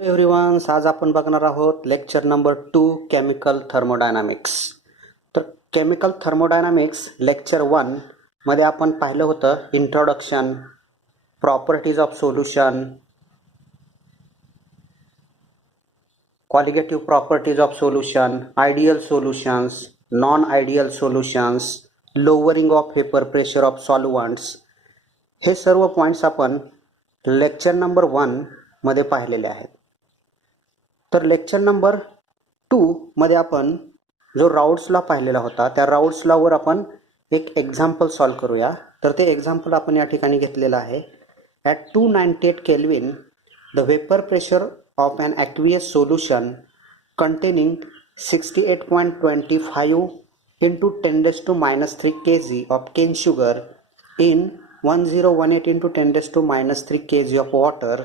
Everyone, आज आपण बघणार आहोत लेक्चर नंबर 2 केमिकल थर्मोडायनामिक्स. तर केमिकल थर्मोडायनामिक्स लेक्चर 1 मध्ये आपण पाहिलं होतं introduction, properties of solution, qualitative properties of solution, ideal solutions, non ideal solutions, lowering of vapour pressure of solvents. हे सर्व पॉईंट्स आपण लेक्चर नंबर 1 मध्ये पाहिलेले आहेत. तर लेक्चर नंबर 2 मध्ये आपण जो राउल्ट्स लॉ पाहिलेला होता त्या राउल्ट्स लॉवर आपण एक एक्झाम्पल सॉल्व करूया. तर ते एक्झाम्पल आपण या ठिकाणी घेतलेलं आहे. At 298 kelvin the vapour pressure of an aqueous solution containing 68.25 into 10⁻³ kg of cane sugar in 1018 into 10⁻³ kg of water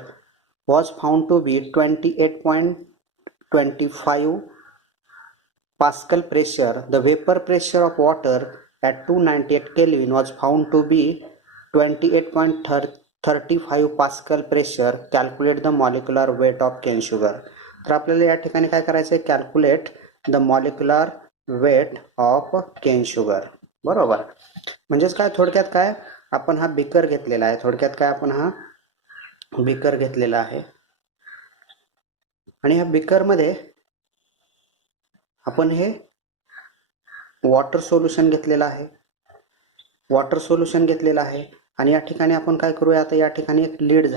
was found to be 28.25 Pascal pressure. The vapor pressure of water at 298 Kelvin was found to be 28.35 Pascal pressure. Calculate the molecular weight of cane sugar. तर आपल्याला या ठिकाणी काय करायचं आहे? Calculate the molecular weight of cane sugar. बरोबर. म्हणजेच काय, थोडक्यात काय, आपण हा बिकर घेतलेला आहे. बिकर घेतलेला आहे आणि ह्या बिकर मध्ये आपण हे वॉटर सोल्युशन घेतलेलं आहे. आणि या ठिकाणी आपण काय करूया, आता या ठिकाणी एक लीड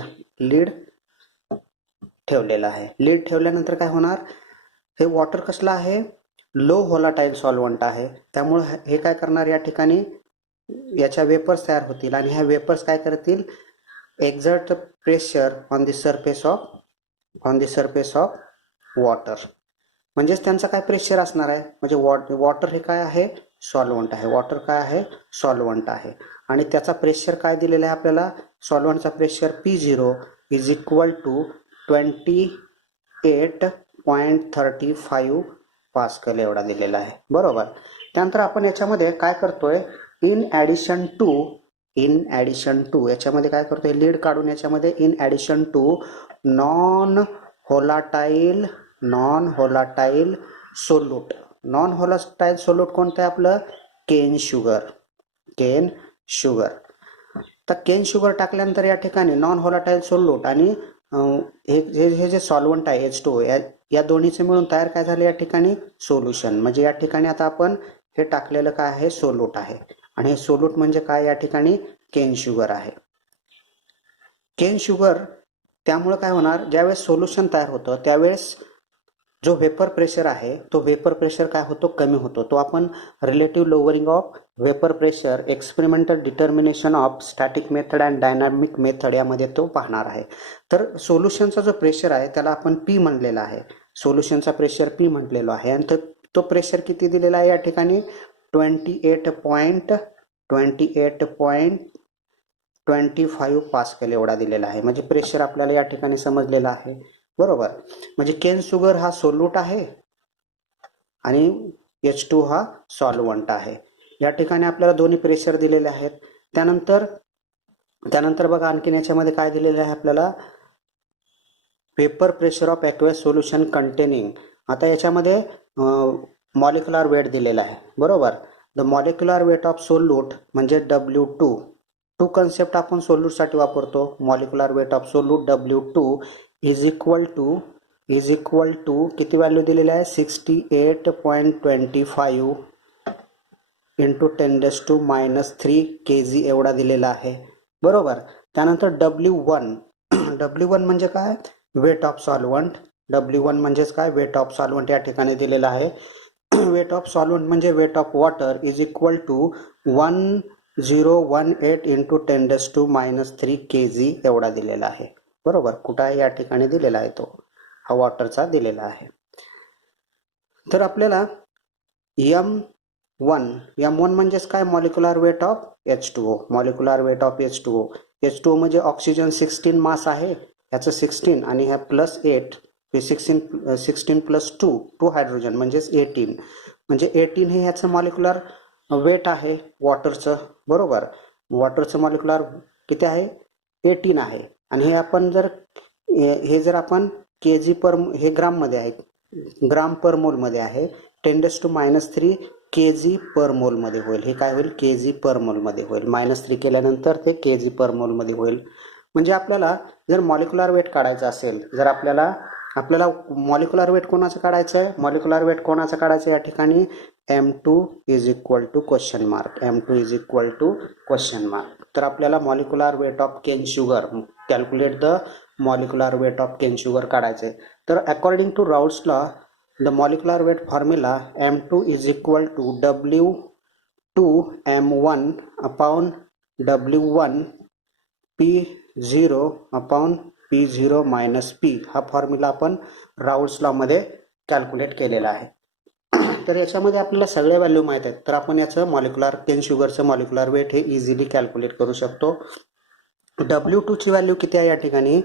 ठेवलेला आहे. लीड ठेवल्यानंतर काय होणार, हे वॉटर कसलं आहे, लो व्होलाटाईल सॉल्व्हंट आहे. त्यामुळे हे काय करणार, या ठिकाणी याच्या वेपर्स तयार होतील आणि ह्या वेपर्स काय करतील, exert pressure on the surface of water. म्हणजेच त्यांचा काय प्रेशर असणार आहे, म्हणजे वॉटर हे काय आहे, सॉल्व्हंट आहे. आणि त्याचा प्रेशर काय दिलेला आहे आपल्याला, सॉल्व्हंटचा pressure P0 is equal to 28.35 pascal एवढा दिलेला आहे. बरोबर. त्यानंतर आपण याच्यामध्ये काय करतोय, इन ॲडिशन टू याच्यामध्ये काय करतोय, लीड काढून याच्यामध्ये in addition to non volatile solute. Non volatile solute कोणतं आहे आपलं, केन शुगर. तर केन शुगर टाकल्यानंतर या ठिकाणी नॉन व्होलाटाईल सोल्यूट आणि हे जे सॉल्व्हंट आहे H2O, या दोन्हीचे मिळून तयार काय झाले या ठिकाणी, सोल्युशन. म्हणजे या ठिकाणी आता आपण हे टाकलेलं काय आहे, सोल्यूट आहे. आणि हे सोल्यूट म्हणजे काय, या ठिकाणी केन शुगर आहे. केन शुगर, त्यामुळे काय होणार, ज्यावेळेस सोल्युशन तयार होतं त्यावेळेस जो वेपर प्रेशर आहे तो वेपर प्रेशर काय होतो, कमी होतो. तो आपण relative lowering of vapour pressure, experimental determination of static method and dynamic method यामध्ये तो पाहणार आहे. तर सोल्युशनचा जो प्रेशर आहे त्याला आपण P म्हणलेला आहे. सोल्युशनचा प्रेशर P म्हटलेलो आहे. आणि तो प्रेशर किती दिलेला आहे या ठिकाणी, 28.25 पास्कल एवढा दिलेला आहे. म्हणजे प्रेशर आपल्याला या ठिकाणी समजलेला आहे. बरोबर. म्हणजे केन शुगर हा सोल्यूट आहे आणि H2 हा सॉल्व्हंट आहे. या ठिकाणी आपल्याला दोन्ही प्रेशर दिलेले आहेत. त्यानंतर बघा आणखीन याच्यामध्ये काय दिलेलं आहे आपल्याला, vapour pressure of aqueous solution containing. आता याच्यामध्ये मॉलिक्युलर वेट दिलेला आहे. बरोबर. The molecular weight of solute म्हणजे W2. टू कन्सेप्ट आपण सोल्यूटसाठी वापरतो. Molecular weight of solute W2 is equal to किती व्हॅल्यू दिलेली आहे, 68.25 इंटू 10⁻³ kg एवढा दिलेला आहे. बरोबर. त्यानंतर W1 म्हणजे काय, वेट ऑफ सॉल्व्हंट. W1 म्हणजेच काय, वेट ऑफ सॉल्व्हंट या ठिकाणी दिलेला आहे. वेट ऑफ सॉल्व्हंट म्हणजे weight of water is equal to 1018 into 10⁻³ kg एवढा दिलेला आहे. बरोबर. कुठं आहे, या ठिकाणी दिलेला आहे, तो हा वॉटरचा दिलेला आहे. तर आपल्याला M1 म्हणजेच काय, molecular weight of H2O. H2O म्हणजे ऑक्सिजन 16 मास आहे, याचं 16 आणि ह्या +8 16 + 2 हायड्रोजन म्हणजेच 18. म्हणजे 18 हे ह्याचं मॉलिक्युलर वेट आहे वॉटरचं. बरोबर. वॉटरचं मॉलिक्युलर किती आहे, 18 आहे. आणि हे आपण जर आपण kg पर, हे ग्राममध्ये आहे, ग्राम पर मोलमध्ये आहे. 10⁻³ kg पर मोलमध्ये होईल. हे काय होईल? kg पर मोलमध्ये होईल. -3 केल्यानंतर ते kg पर मोलमध्ये होईल. म्हणजे आपल्याला जर मॉलिक्युलर वेट काढायचं असेल, जर आपल्याला मॉलिक्युलर वेट कोणाचं काढायचं आहे? मॉलिक्युलर वेट कोणाचं काढायचं या ठिकाणी? M2 is equal to question mark. M2 is equal to question mark. तर आपल्याला molecular weight of cane sugar, calculate the molecular weight of cane sugar काढायचे. तर according to Raoult's law, the molecular weight formula M2 is equal to W2M1 upon W1 P0 upon P0 minus P. हा formula आपण Raoult's law मध्ये calculate केलेला आहे. तर याच्यामध्ये आपल्याला सगळे व्हॅल्यू माहित आहेत. तर आपण याचं मॉलिक्युलर केन शुगरचं मॉलिक्युलर वेट हे इझिली कॅल्क्युलेट करू शकतो. W2 ची व्हॅल्यू किती आहे या ठिकाणी?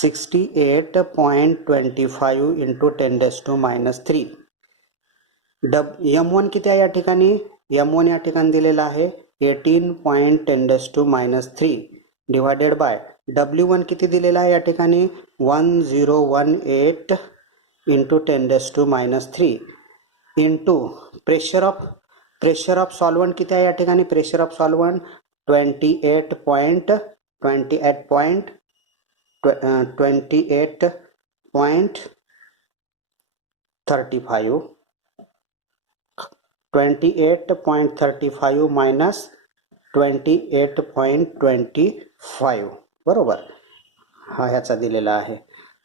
68.25 इंटू 10⁻³ M1 किती आहे या ठिकाणी? M1 या ठिकाणी दिलेला आहे 18.10⁻³ डिवायडेड बाय W1 किती दिलेला आहे या ठिकाणी? 1018 into 10⁻³ into pressure of solvent किती आहे या ठिकाणी? प्रेशर ऑफ सॉल्वंट 28.35 मायनस 28.25 बरोबर, हा ह्याचा दिलेला आहे.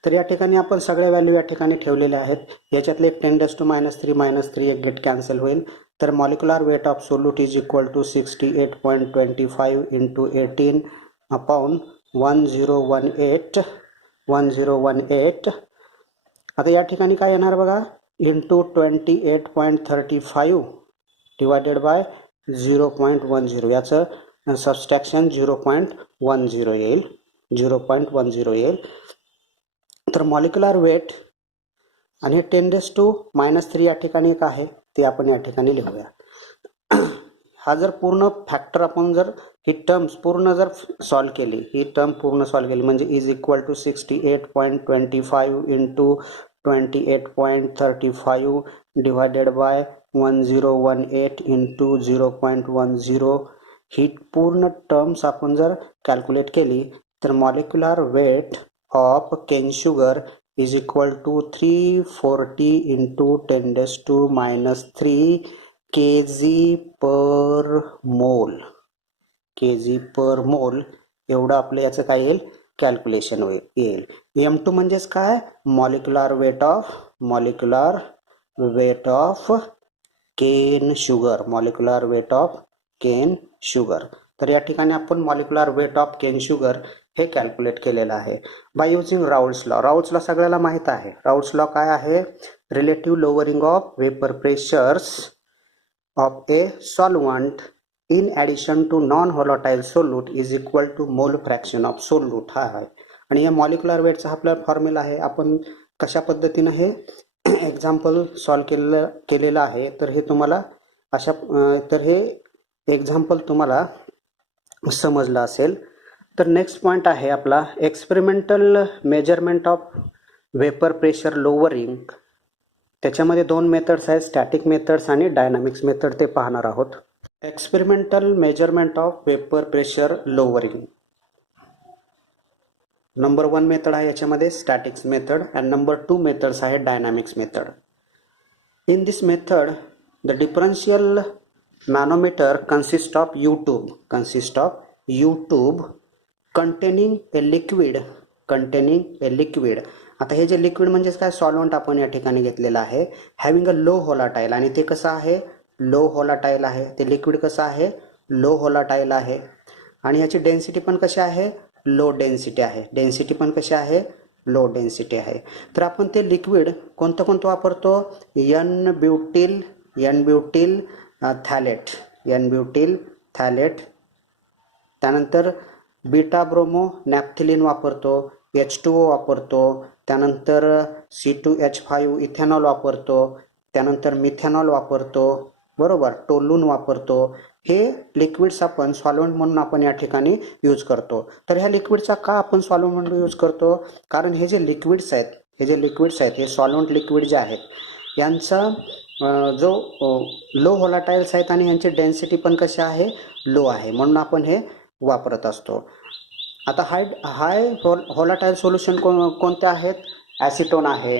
तर या ठिकाणी आपण सगळे व्हॅल्यू या ठिकाणी ठेवलेले आहेत. याच्यातले 10⁻³ एक गेट कॅन्सल होईल. तर molecular weight of solute is equal to 68.25 into 18 upon 1018. आता या ठिकाणी काय येणार बघा? Into 28.35 divided by 0.10. याचं सबस्ट्रॅक्शन 0.10 येईल. 0.10 येईल. तर मॉलिक्युलर वेट आणि 10⁻³ या ठिकाणी काय आहे ते आपण या ठिकाणी लिहूया. हा जर पूर्ण फॅक्टर आपण जर ही टर्म्स पूर्ण जर सॉल्व केली, ही टर्म पूर्ण सॉल्व केली म्हणजे is equal to 68.25 into 28.35 divided by 1018 into 0.10. ही पूर्ण टर्म्स आपण जर कॅल्क्युलेट केली तर molecular weight of cane sugar is equal to 340 into 10⁻³ kg per mole. kg per मोल एवढं आपलं याचं काय येईल? कॅल्क्युलेशन येईल. M2 म्हणजेच काय? Molecular weight of cane sugar. Molecular weight of cane sugar. तर या ठिकाणी आपण molecular weight of cane sugar हे कॅल्क्युलेट केलेलं आहे by using Raoult's law. Raoult's law सगळ्याला माहित आहे. राउल्स लॉ काय आहे? Relative lowering of vapour pressures of a solvent in addition to non volatile solute is equal to mole fraction of solute हा आहे. आणि या मॉलिक्युलर वेटचा आपला फॉर्म्युला आहे. आपण कशा पद्धतीनं हे एक्झाम्पल सॉल्व केलेलं आहे. तर हे तुम्हाला तर हे एक्झाम्पल तुम्हाला समजलं असेल. तर नेक्स्ट पॉईंट आहे आपला experimental measurement of vapour pressure lowering. त्याच्यामध्ये 2 मेथड्स आहेत, स्टॅटिक मेथड्स आणि डायनामिक्स मेथड, ते पाहणार आहोत. Experimental measurement of vapour pressure lowering. Number 1 method आहे याच्यामध्ये statics method and number 2 methods आहे dynamics method. In this method the differential manometer consists of U-tube containing a liquid. आता हे जे लिक्विड म्हणजेच काय? सॉल्वंट आपण या ठिकाणी घेतलेलं आहे. Having a low volatile. आणि ते कसं आहे? लो व्होलाटाईल आहे. ते लिक्विड कसं आहे? लो व्होलाटाईल आहे. आणि याची डेन्सिटी पण कशी आहे? लो डेन्सिटी आहे. डेन्सिटी पण कशी आहे? लो डेन्सिटी आहे. तर आपण ते लिक्विड कोणतं वापरतो? एन ब्युटिल थॅलेट. त्यानंतर बीटा ब्रोमो नॅफ्थिलिन वापरतो. H2O वापरतो. त्यानंतर C2H5 इथेनॉल वापरतो. त्यानंतर मिथेनॉल वापरतो. बरोबर, टोलून वापरतो. हे लिक्विड्स आपण सॉल्वंट म्हणून आपण या ठिकाणी यूज करतो. तर ह्या लिक्विडचा का आपण सॉल्वंट म्हणून यूज करतो? कारण हे जे लिक्विड्स आहेत हे जे लिक्विड्स आहेत, हे सॉल्व्हंट लिक्विड जे आहेत यांचा जो लो व्होलाटाईल्स आहेत आणि यांची डेन्सिटी पण कशी आहे, लो आहे, म्हणून आपण हे वापरत असतो. आता हाय व्होलाटाईल सोल्युशन कोणते आहेत? ॲसिटोन आहे,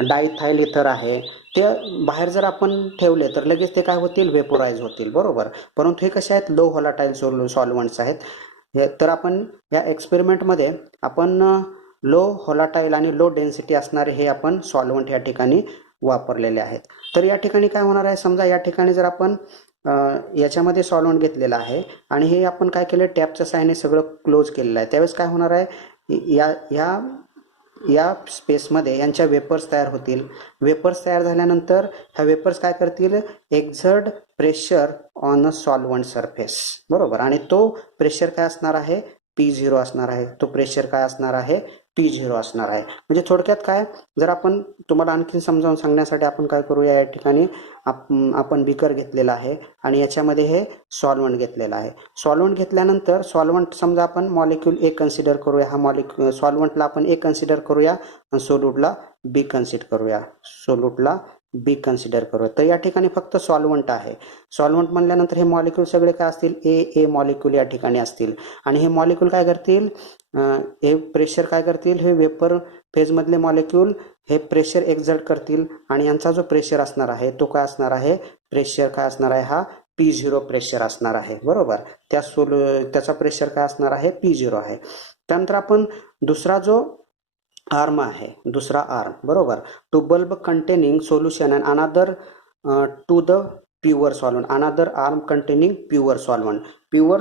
डायथाईल इथर आहे. ते बाहेर जर आपण ठेवले तर लगेच ते काय होतील, वेपोराईज होतील, बरोबर. परंतु हे कसे आहेत, लो व्होलाटाईल सॉल्व्हंट्स आहेत. तर आपण या एक्सपेरिमेंटमध्ये आपण लो व्होलाटाईल आणि लो डेन्सिटी असणारे हे आपण सॉल्व्हंट या ठिकाणी वापरलेले आहेत. तर या ठिकाणी काय होणार आहे, समजा या ठिकाणी जर आपण याच्यामध्ये सॉल्व्हंट घेतलेलं आहे आणि हे आपण काय केलं, टॅपच्या साहाय्याने सगळं क्लोज केलेलं आहे, त्यावेळेस काय होणार आहे, या स्पेसमध्ये यांच्या वेपर्स तयार होतील. वेपर्स तयार झाल्यानंतर ह्या वेपर्स काय करतील, exert pressure on a solvent surface, बरोबर. आणि तो प्रेशर काय असणार आहे, P0 असणार आहे. तो प्रेशर काय असणार आहे, P0 असणार आहे. म्हणजे थोडक्यात काय, जर आपण तुम्हाला आणखी समजावून सांगण्यासाठी आपण काय करूया, या ठिकाणी आपण बीकर घेतलेला आहे आणि याच्यामध्ये हे सॉल्व्हंट घेतलेलं आहे. सॉल्व्हंट घेतल्यानंतर सॉल्व्हंट समजा आपण मॉलिक्यूल ए कन्सिडर करूया, हा सॉल्व्हंटला आपण ए कन्सिडर करूया आणि सोल्यूटला बी कन्सिडर करूया. तर या ठिकाणी फक्त सॉल्व्हंट आहे. सॉल्व्हंट म्हणल्यानंतर हे मॉलिक्यूल सगळे काय असतील, ए मॉलिक्यूल या ठिकाणी असतील आणि हे मॉलिक्यूल काय करतील, हे प्रेशर काय करतील, हे वेपर फेजमधले मॉलिक्यूल हे प्रेशर एक्झर्ट करतील आणि यांचा जो प्रेशर असणार आहे तो काय असणार आहे, प्रेशर काय असणार आहे, हा P0 प्रेशर असणार आहे, बरोबर. त्याचा प्रेशर काय असणार आहे, P0 आहे. त्यानंतर आपण दुसरा जो आर्म आहे, दुसरा आर्म, बरोबर, two bulb containing solution and another to the pure solvent, another arm containing pure solvent. Pure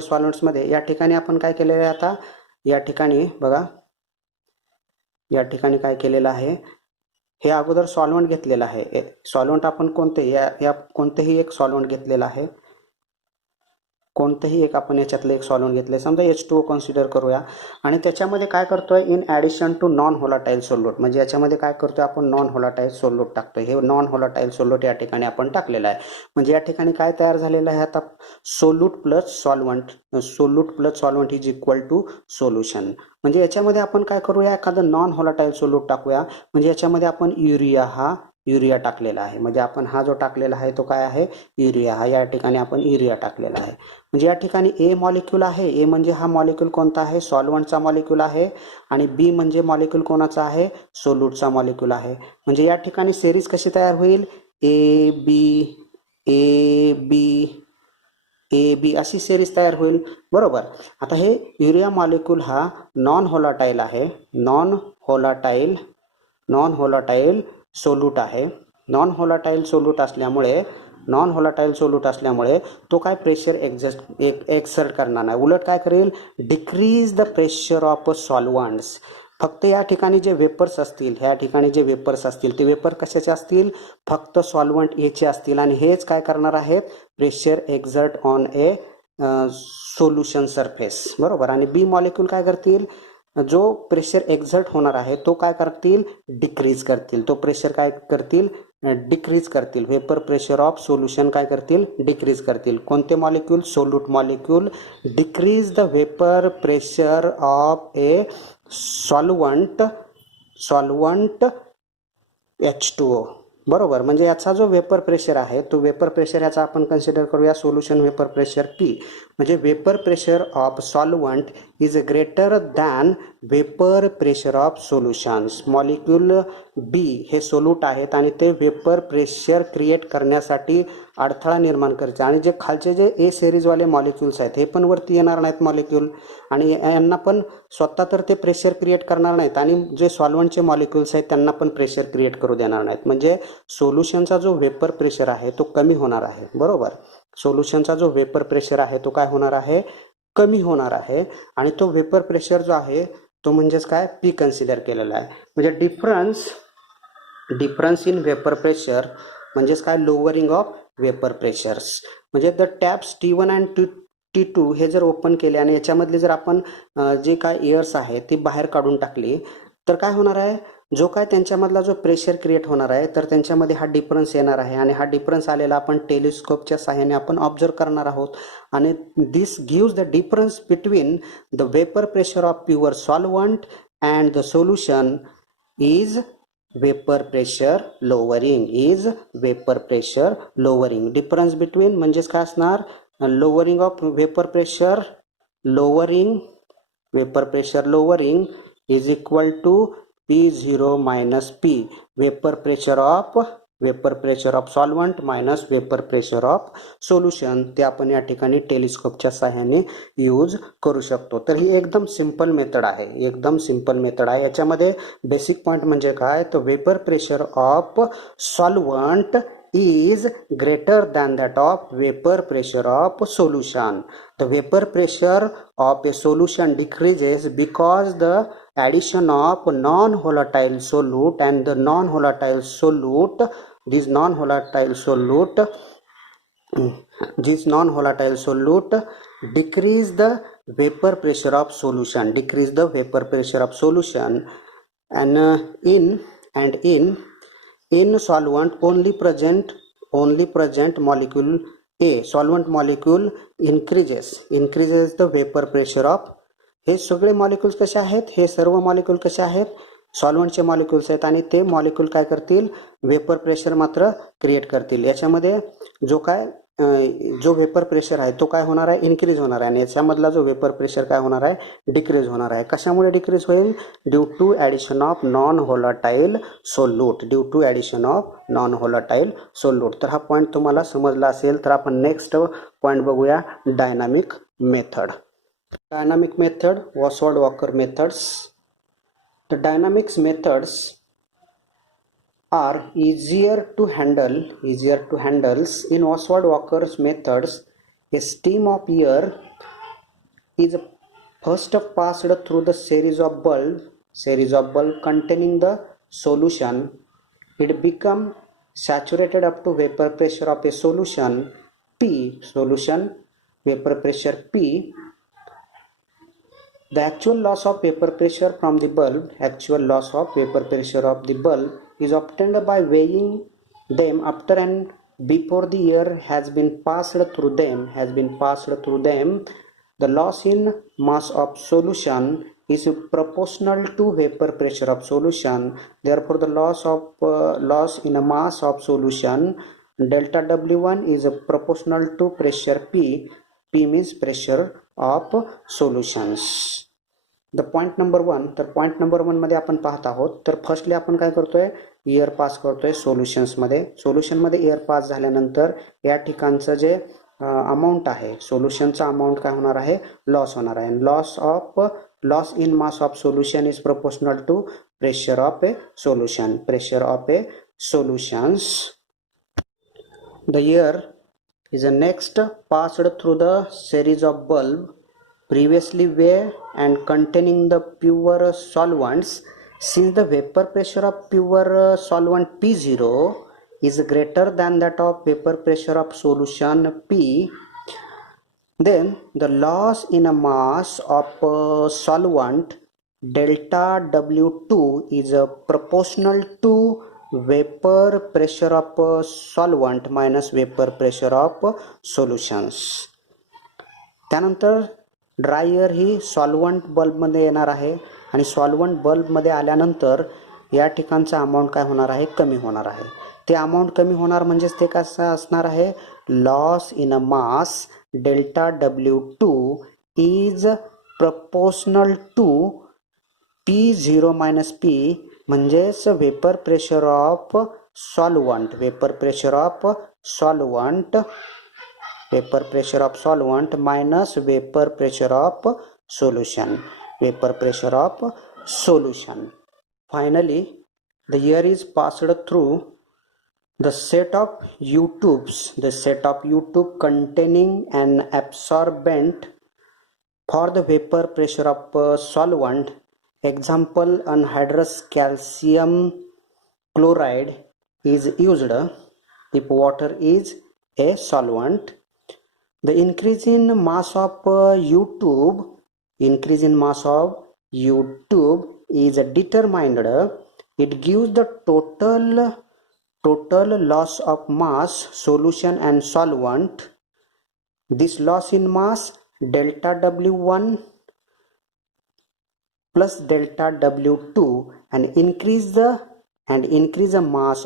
सॉल्व्हंट्समध्ये या ठिकाणी आपण काय केलेलं आहे, आता या ठिकाणी बघा, या ठिकाणी काय केलेलं आहे, हे अगोदर सॉल्व्हंट घेतलेलं आहे. सॉल्व्हंट आपण कोणतेही एक सॉल्व्हंट घेतलेलं आहे, कोणतेही एक आपण याच्यातलं एक सॉल्व्हंट घेतले, समजा H2O कन्सिडर करूया आणि त्याच्यामध्ये काय करतोय, in addition to non volatile solute, म्हणजे याच्यामध्ये काय करतोय आपण, नॉन व्होलाटाईल सोल्यूट टाकतोय. हे नॉन व्होलाटाईल सोल्यूट या ठिकाणी आपण टाकलेलं आहे. म्हणजे या ठिकाणी काय तयार झालेलं आहे, आता solute plus solvent is equal to solution. म्हणजे याच्यामध्ये आपण काय करूया, एखादं नॉन व्होलाटाईल सोल्यूट टाकूया. म्हणजे याच्यामध्ये आपण युरिया टाकलेला आहे. म्हणजे आपण हा जो टाकलेला आहे तो काय आहे, युरिया. हा या ठिकाणी आपण युरिया टाकलेला आहे. म्हणजे या ठिकाणी ए मॉलिक्यूल आहे, ए म्हणजे हा मॉलिक्यूल कोणता आहे, सॉल्व्हंटचा मॉलिक्यूल आहे आणि बी म्हणजे मॉलिक्यूल कोणाचा आहे, सोल्यूटचा मॉलिक्यूल आहे. म्हणजे या ठिकाणी सिरीज कशी तयार होईल, ए बी अशी सिरीज तयार होईल, बरोबर. आता हे युरिया मॉलिक्यूल हा नॉन व्होलाटाईल आहे, नॉन व्होलाटाईल सोल्यूट आहे. नॉन व्होलाटाईल सोल्यूट असल्यामुळे तो काय प्रेशर एक्झर्ट करणार नाही, उलट काय करेल, decrease the pressure of solvents. फक्त या ठिकाणी जे वेपर्स असतील, ते वेपर कशाचे असतील, फक्त सॉल्व्हंट एचे असतील आणि हेच काय करणार आहेत, pressure exert on A solution surface, बरोबर. आणि बी मॉलिक्यूल काय करतील, जो प्रेशर एक्झर्ट होणार आहे तो काय करतील, डिक्रीज करतील. तो प्रेशर काय करतील, डिक्रीज करतील. वेपर प्रेशर ऑफ सोल्युशन काय करतील, डिक्रीज करतील. कोणते molecule, solute molecule decrease the vapour pressure of A solvent H2O, बरोबर. म्हणजे याचा जो वेपर प्रेशर आहे तो वेपर प्रेशर याचा आपण कन्सिडर करूया सोल्युशन वेपर प्रेशर P. म्हणजे vapour pressure of solvent is greater than vapour pressure of solutions. Molecule B हे सोल्यूट आहेत आणि ते वेपर प्रेशर क्रिएट करण्यासाठी अडथळा निर्माण करते आणि जे खालचे जे ए सिरीजवाले मॉलिक्यूल्स आहेत हे पण वरती येणार नाहीत मॉलिक्यूल आणि यांना पण स्वतः तर ते प्रेशर क्रिएट करणार नाहीत आणि जे सॉल्व्हंटचे मॉलिक्यूल्स आहेत त्यांना पण प्रेशर क्रिएट करू देणार नाहीत. म्हणजे सोल्युशनचा जो वेपर प्रेशर आहे तो कमी होणार आहे, बरोबर. सोल्युशनचा जो वेपर प्रेशर आहे तो काय होणार आहे, कमी होणार आहे आणि तो वेपर प्रेशर जो आहे तो म्हणजेच काय, P कन्सिडर केलेला आहे. म्हणजे डिफरन्स इन वेपर प्रेशर म्हणजेच काय, लोअरिंग ऑफ वेपर प्रेशर्स. म्हणजे द टॅप्स T1 आणि T2 हे जर ओपन केले आणि याच्यामधले जर आपण जे काय एअर्स आहे ती बाहेर काढून टाकली तर काय होणार आहे, जो काय त्यांच्यामधला जो प्रेशर क्रिएट होणार आहे तर त्यांच्यामध्ये हा डिफरन्स येणार आहे आणि हा डिफरन्स आलेला आपण टेलिस्कोपच्या सहाय्याने आपण ऑब्झर्व करणार आहोत आणि this gives the difference between the vapour pressure of pure solvent and the solution is vapor pressure lowering, is vapor pressure lowering. Difference between म्हणजेच काय असणार, lowering of vapor pressure, lowering is equal to P0 minus P, vapor pressure of solvent minus vapor pressure of solution. ते आपण या ठिकाणी टेलिस्कोपच्या सहाय्याने use करू शकतो. तर ही एकदम सिंपल मेथड आहे, याच्यामध्ये बेसिक पॉइंट म्हणजे काय, तर vapour pressure of solvent is greater than that of vapor pressure of solution. The vapor pressure of a solution decreases because the addition of non-volatile solute, and the non-volatile solute decrease the vapor pressure of solution, and in solvent only present molecule A, solvent molecule increases the vapor pressure of, हे सगळे molecules कसे आहेत, हे सर्व molecule कसे आहेत, सॉल्वंटचे molecules आहेत, आणि ते मॉलिक्युल काय करतील, वेपर प्रेशर मात्र क्रिएट करतील. याच्यामध्ये जो वेपर प्रेशर आहे तो काय होणार आहे, इन्क्रीज होणार आहे, आणि याच्यामधला जो वेपर प्रेशर काय होणार आहे, डिक्रीज होणार आहे. कशामुळे डिक्रीज होईल, due to addition of non volatile solute. तर हा पॉईंट तुम्हाला समजला असेल. तर आपण नेक्स्ट पॉईंट बघूया, dynamic method. Wostward-Walker methods. The dynamics methods are easier to handle. In Wostward-Walker's methods, a stream of air is first passed through the series of bulb containing the solution. It becomes saturated up to vapor pressure of a solution vapor pressure P. The actual loss of vapor pressure from the bulb is obtained by weighing them after and before the air has been passed through them. The loss in mass of solution is proportional to vapor pressure of solution. Therefore, the loss in a mass of solution, delta W1, is proportional to pressure P. P means pressure of solutions. The point number 1. तर point number 1 मध्ये आपण पाहत आहोत. तर firstly आपण काय करतोय, air pass करतोय सोल्युशनमध्ये एअर पास झाल्यानंतर या ठिकाणचं जे अमाऊंट आहे, सोल्युशनचा अमाऊंट काय होणार आहे, लॉस होणार आहे. Loss in mass of solution is proportional to pressure of a solutions. The air is next passed through the series of bulb previously weighed and containing the pure solvents. Since the vapor pressure of pure solvent P0 is greater than that of vapor pressure of solution P, then the loss in a mass of solvent delta W2 is proportional to vapor pressure of solvent minus vapor pressure of solutions. त्यानंतर dry air ही solvent बल्बमध्ये येणार आहे, आणि solvent बल्बमध्ये आल्यानंतर या ठिकाणचा amount काय होणार आहे, कमी होणार आहे. ते अमाऊंट कमी होणार म्हणजेच ते कसं असणार आहे, loss in a mass delta W2 is proportional to P0 minus P, म्हणजेच vapour pressure of solvent minus vapour pressure of solution. Finally, the air is passed through the set of U-tubes containing an absorbent for the vapor pressure of solvent. Example, anhydrous calcium chloride is used if water is a solvent. The increase in mass of U-tube is determined. It gives the total loss of mass, solution and solvent. This loss in mass delta W1 plus delta W2 and increase the mass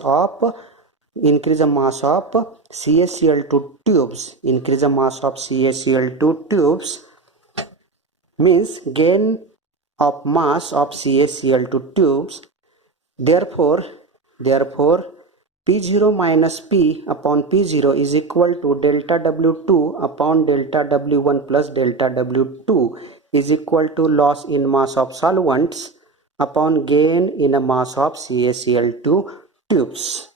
of CaCl2 tubes. Increase the mass of CaCl2 tubes means gain of mass of CaCl2 tubes. Therefore P0 minus P upon P0 is equal to delta W2 upon delta W1 plus delta W2 is equal to loss in mass of solvents upon gain in a mass of CaCl2 tubes.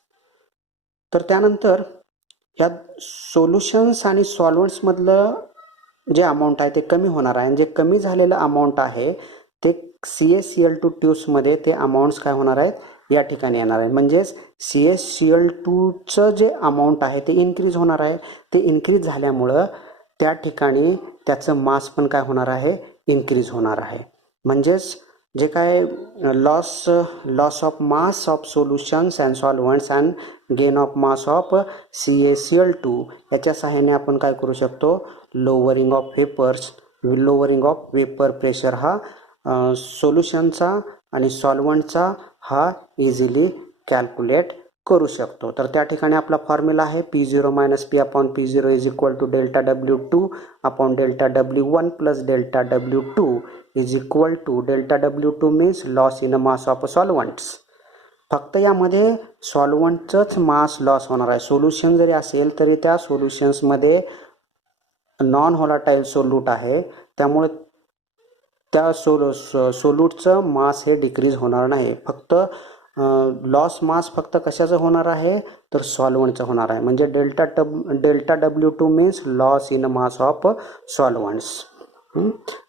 तर त्यानंतर ह्या solutions आणि सॉल्व्हंट्स मधलं जे amount आहे ते कमी होणार आहे आणि जे कमी झालेलं अमाऊंट आहे ते CaCl2 ट्यूब्स मध्ये ते अमाऊंट्स काय होणार आहेत या ठिकाणी येणार आहे. म्हणजेच CaCl2चं जे अमाऊंट आहे ते इन्क्रीज होणार आहे. ते इन्क्रीज झाल्यामुळं त्या ठिकाणी त्याचं मास पण काय होणार आहे इन्क्रीज होणार आहे. म्हणजेच जे काय loss of mass of solutions and solvents and gain of mass of CaCl2 याच्या सहाय्याने आपण काय करू शकतो लोअरिंग ऑफ वेपर प्रेशर हा सोल्युशनचा आणि सॉल्व्हंटचा हा इझिली कॅल्क्युलेट करू शकतो. तर त्या ठिकाणी आपला फॉर्म्युला आहे P0 minus P upon P0 is equal to delta W2 upon delta W1 plus delta W2 is equal to delta W2 means loss in mass of solvents. फक्त यामध्ये सॉल्व्हंटचंच मास लॉस होणार आहे. सोल्युशन जरी असेल तरी त्या सोल्युशन्समध्ये non volatile solute आहे त्यामुळे त्या सोल्यूटचं मास हे डिक्रीज होणार नाही. फक्त लॉस मास फक्त कशाचं होणार आहे तर सॉल्व्हंटचं होणार आहे. म्हणजे delta W2 means loss in mass of solvents.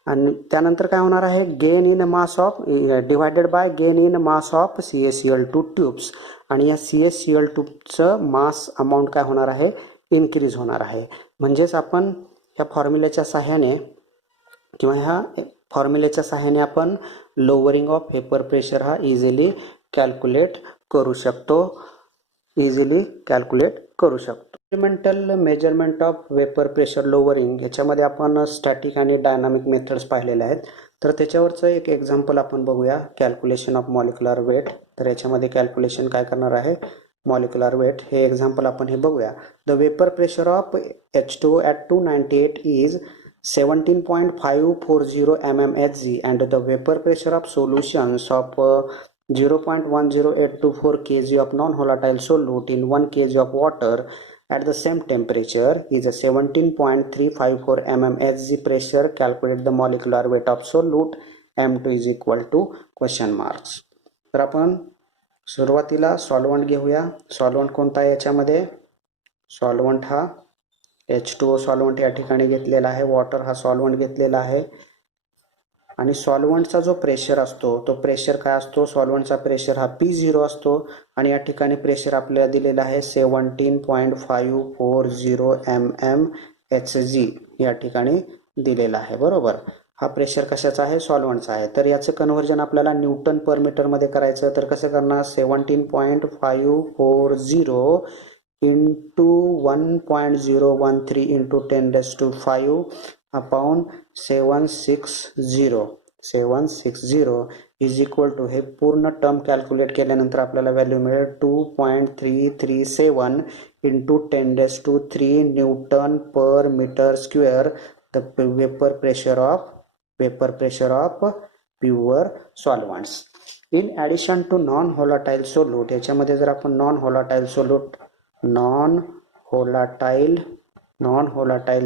आणि त्यानंतर काय होणार आहे gain in mass of divided by gain in mass of CaCl2 tubes. आणि या CaCl2चं मास अमाऊंट काय होणार आहे इन्क्रीज होणार आहे. म्हणजेच आपण ह्या फॉर्म्युल्याच्या सहाय्याने आपण लोअरिंग ऑफ वेपर प्रेशर हा इझिली कॅल्क्युलेट करू शकतो. Experimental measurement of vapour pressure lowering याच्यामध्ये आपण स्टॅटिक आणि डायनामिक मेथड्स पाहिलेल्या आहेत. तर त्याच्यावरचं एक एक्झाम्पल आपण बघूया कॅल्क्युलेशन ऑफ मॉलिक्युलर वेट. तर याच्यामध्ये कॅल्क्युलेशन काय करणार आहे मॉलिक्युलर वेट हे एक्झाम्पल आपण हे बघूया. The vapour pressure of H2O at 298 is 17.540 mmHg and the vapor pressure of solutions of 0.10824 kg of non-volatile solute in 1 kg of water at the same temperature is a 17.354 mmHg pressure. Calculate the molecular weight of solute. M2 is equal to question marks. तर आपण सुरुवातीला solvent घेऊया. Solvent कोणता आहे याच्यामध्ये solvent हा H2O solvent या ठिकाणी घेतलेला आहे. वॉटर हा सॉल्व्हंट घेतलेला आहे. आणि सॉल्व्हंटचा जो प्रेशर असतो तो प्रेशर काय असतो सॉल्व्हंटचा प्रेशर हा P0 असतो. आणि या ठिकाणी प्रेशर आपल्याला दिलेला आहे 17.540 mmHg या ठिकाणी दिलेला आहे. बरोबर. हा प्रेशर कशाचा आहे सॉल्व्हंटचा आहे. तर याचं कन्व्हर्जन आपल्याला न्यूटन पर मीटर मध्ये करायचं. तर कसं करणार 17.540 into 1.013 into 10⁵ upon 760 is equal to हे पूर्ण टर्म कॅल्क्युलेट केल्यानंतर आपल्याला व्हॅल्यू मिळेल 2.337 into 10⁻³ newton per metre square. The vapour pressure of pure solvents. In addition to non volatile solute याच्यामध्ये जर आपण नॉन व्होलाटाईल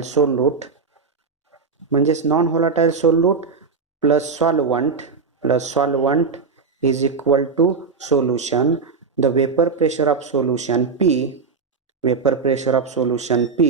सोल्यूट म्हणजेच non volatile solute plus solvent is equal to solution. The vapour pressure of solution P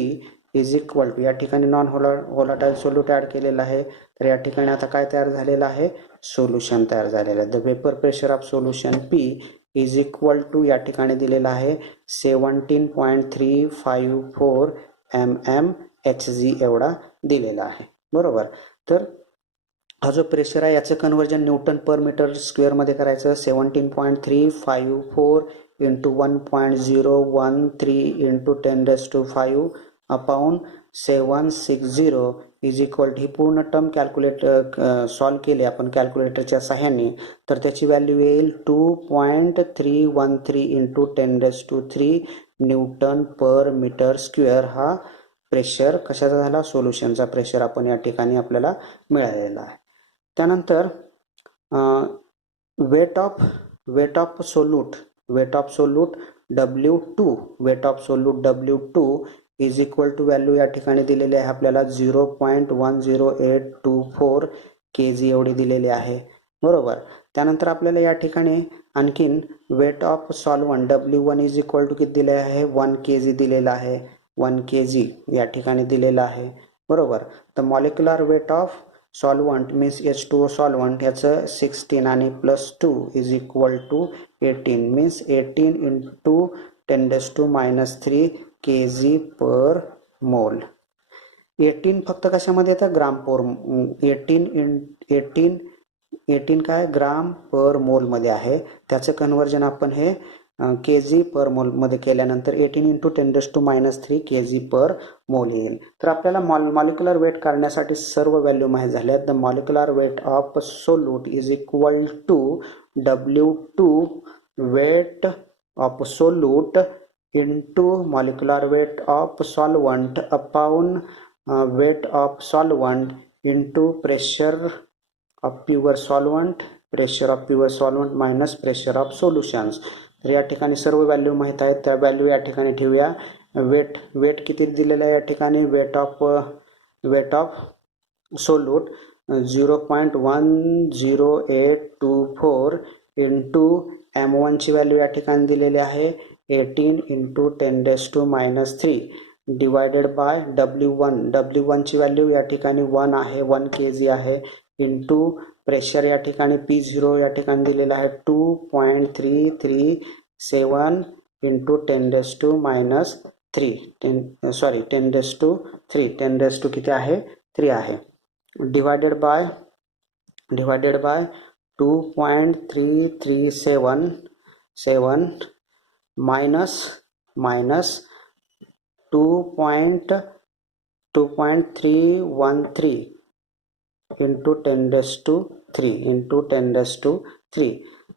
is equal to या ठिकाणी non volatile solute add केलेला आहे. तर या ठिकाणी आता काय तयार झालेलं आहे सोल्युशन तयार झालेलं आहे. The vapour pressure of solution P is equal to या ठिकाणी दिलेला आहे 17.354 mmHg एवढा दिलेला आहे. बरोबर. तर हा जो प्रेशर आहे याचं conversion newton per metre square मध्ये करायचं. 17.354 into 1.013 into 10⁵ upon 760 is equal ही पूर्ण टर्म सॉल्व केली आपण कॅल्क्युलेटरच्या साह्याने, तर त्याची व्हॅल्यू येईल 2.313 into 10⁻³ newton per metre square. हा प्रेशर कशाचा झाला, सोल्युशनचा प्रेशर आपण या ठिकाणी आपल्याला मिळालेला आहे. त्यानंतर weight of solute W2 W2 is equal to value या ठिकाणी दिलेली आहे आपल्याला 0.10824 kg एवढी दिलेली आहे, बरोबर. त्यानंतर आपल्याला या ठिकाणी आणखीन weight of solvent W1 is equal to किती दिले आहे, 1 kg दिलेला आहे, 1 kg या ठिकाणी दिलेला आहे, बरोबर. तर molecular weight of solvent means H2O solvent याचं 16 आणि +2 is equal to 18 means 18 into 10⁻³ kg per mole. 18 फक्त कशामध्ये येतं, ग्राम पर 18 काय ग्राम पर मोल मध्ये आहे. त्याचं कन्वर्जन आपण हे kg पर मोल मध्ये केल्यानंतर 18 इंटू 10⁻³ kg पर मोल येईल. तर आपल्याला मॉलिक्युलर वेट काढण्यासाठी सर्व व्हॅल्यू माहीत झाल्या. The molecular weight of solute is equal to W2 weight of solute into molecular weight of solvent upon weight of solvent into pressure of pure solvent minus pressure of solutions. तर या ठिकाणी सर्व value माहित आहेत, त्या value या ठिकाणी ठेवूया. वेट किती दिलेलं आहे या ठिकाणी, weight of solute 0.10824 into M1 ची व्हॅल्यू या ठिकाणी दिलेली आहे 18 इंटू 10⁻³ डिवायडेड बाय W1 ची व्हॅल्यू या ठिकाणी 1 आहे, 1 kg आहे, इंटू प्रेशर या ठिकाणी P0 या ठिकाणी दिलेला आहे 2.337 इंटू 10⁻³ 10⁻³ किती आहे, 3 आहे, डिवायडेड बाय 2.337 minus 2.313 इंटू 10⁻³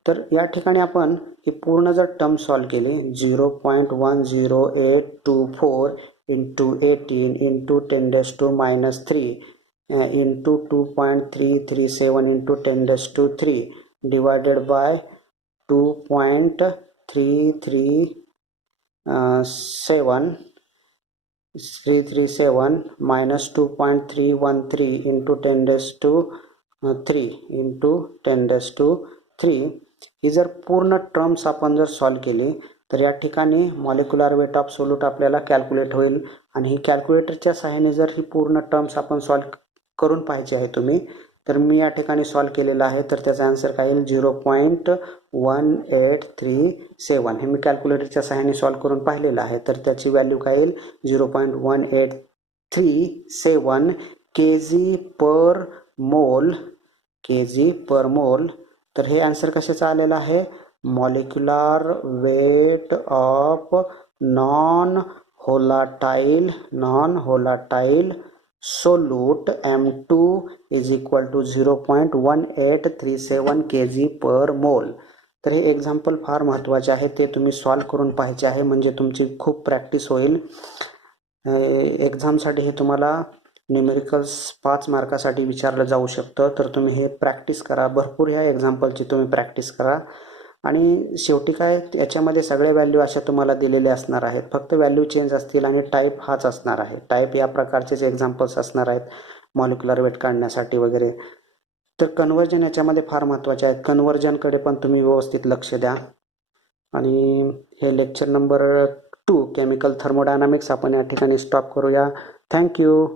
तर या ठिकाणी आपण ही पूर्ण जर टर्म सॉल्व केली 0.10824 into 18 into 10⁻³ into 2.337 into 10⁻³ divided by 2.337 minus 2.313 into 10⁻³ into 10⁻³ ही जर पूर्ण टर्म्स आपण जर सॉल्व केली तर या ठिकाणी मॉलिक्युलर वेट ऑफ सोल्यूट आपल्याला कॅल्क्युलेट होईल. आणि ही कॅल्क्युलेटरच्या सहाय्याने जर ही पूर्ण टर्म्स आपण सॉल्व करून पाहिजे आहे तुम्ही, तर मी या ठिकाणी सॉल्व केलेला आहे. तर त्याचा आन्सर काय येईल 0.1837. हे मी कॅल्क्युलेटरच्या सहाय्याने सॉल्व करून पाहिलेलं आहे. तर त्याची व्हॅल्यू काय येईल 0.1837 kg पर मोल. तर हे आन्सर कशाचं आलेलं आहे, molecular weight of non volatile solute M2 is equal to 0.1837 kg per mole. तर हे एक्झाम्पल फार महत्त्वाचे आहे, ते तुम्ही सॉल्व करून पाहिजे आहे, म्हणजे तुमची खूप प्रॅक्टिस होईल. एक्झामसाठी हे तुम्हाला न्यूमेरिकल्स 5 मार्कासाठी विचारलं जाऊ शकतं. तर तुम्ही हे प्रॅक्टिस करा, भरपूर ह्या एक्झाम्पलची तुम्ही प्रॅक्टिस करा. आणि शेवटी काय, याच्यामध्ये सगळे व्हॅल्यू अशा तुम्हाला दिलेले असणार आहेत, फक्त व्हॅल्यू चेंज असतील आणि टाईप हाच असणार आहे. टाईप या प्रकारचेच एक्झाम्पल्स असणार आहेत मॉलिक्युलर वेट काढण्यासाठी वगैरे. तर कन्वर्जन याच्यामध्ये फार महत्त्वाचे आहेत, कन्वर्जनकडे पण तुम्ही व्यवस्थित लक्ष द्या. आणि हे लेक्चर नंबर 2 केमिकल थर्मोडायनामिक्स आपण या ठिकाणी स्टॉप करूया. थँक्यू.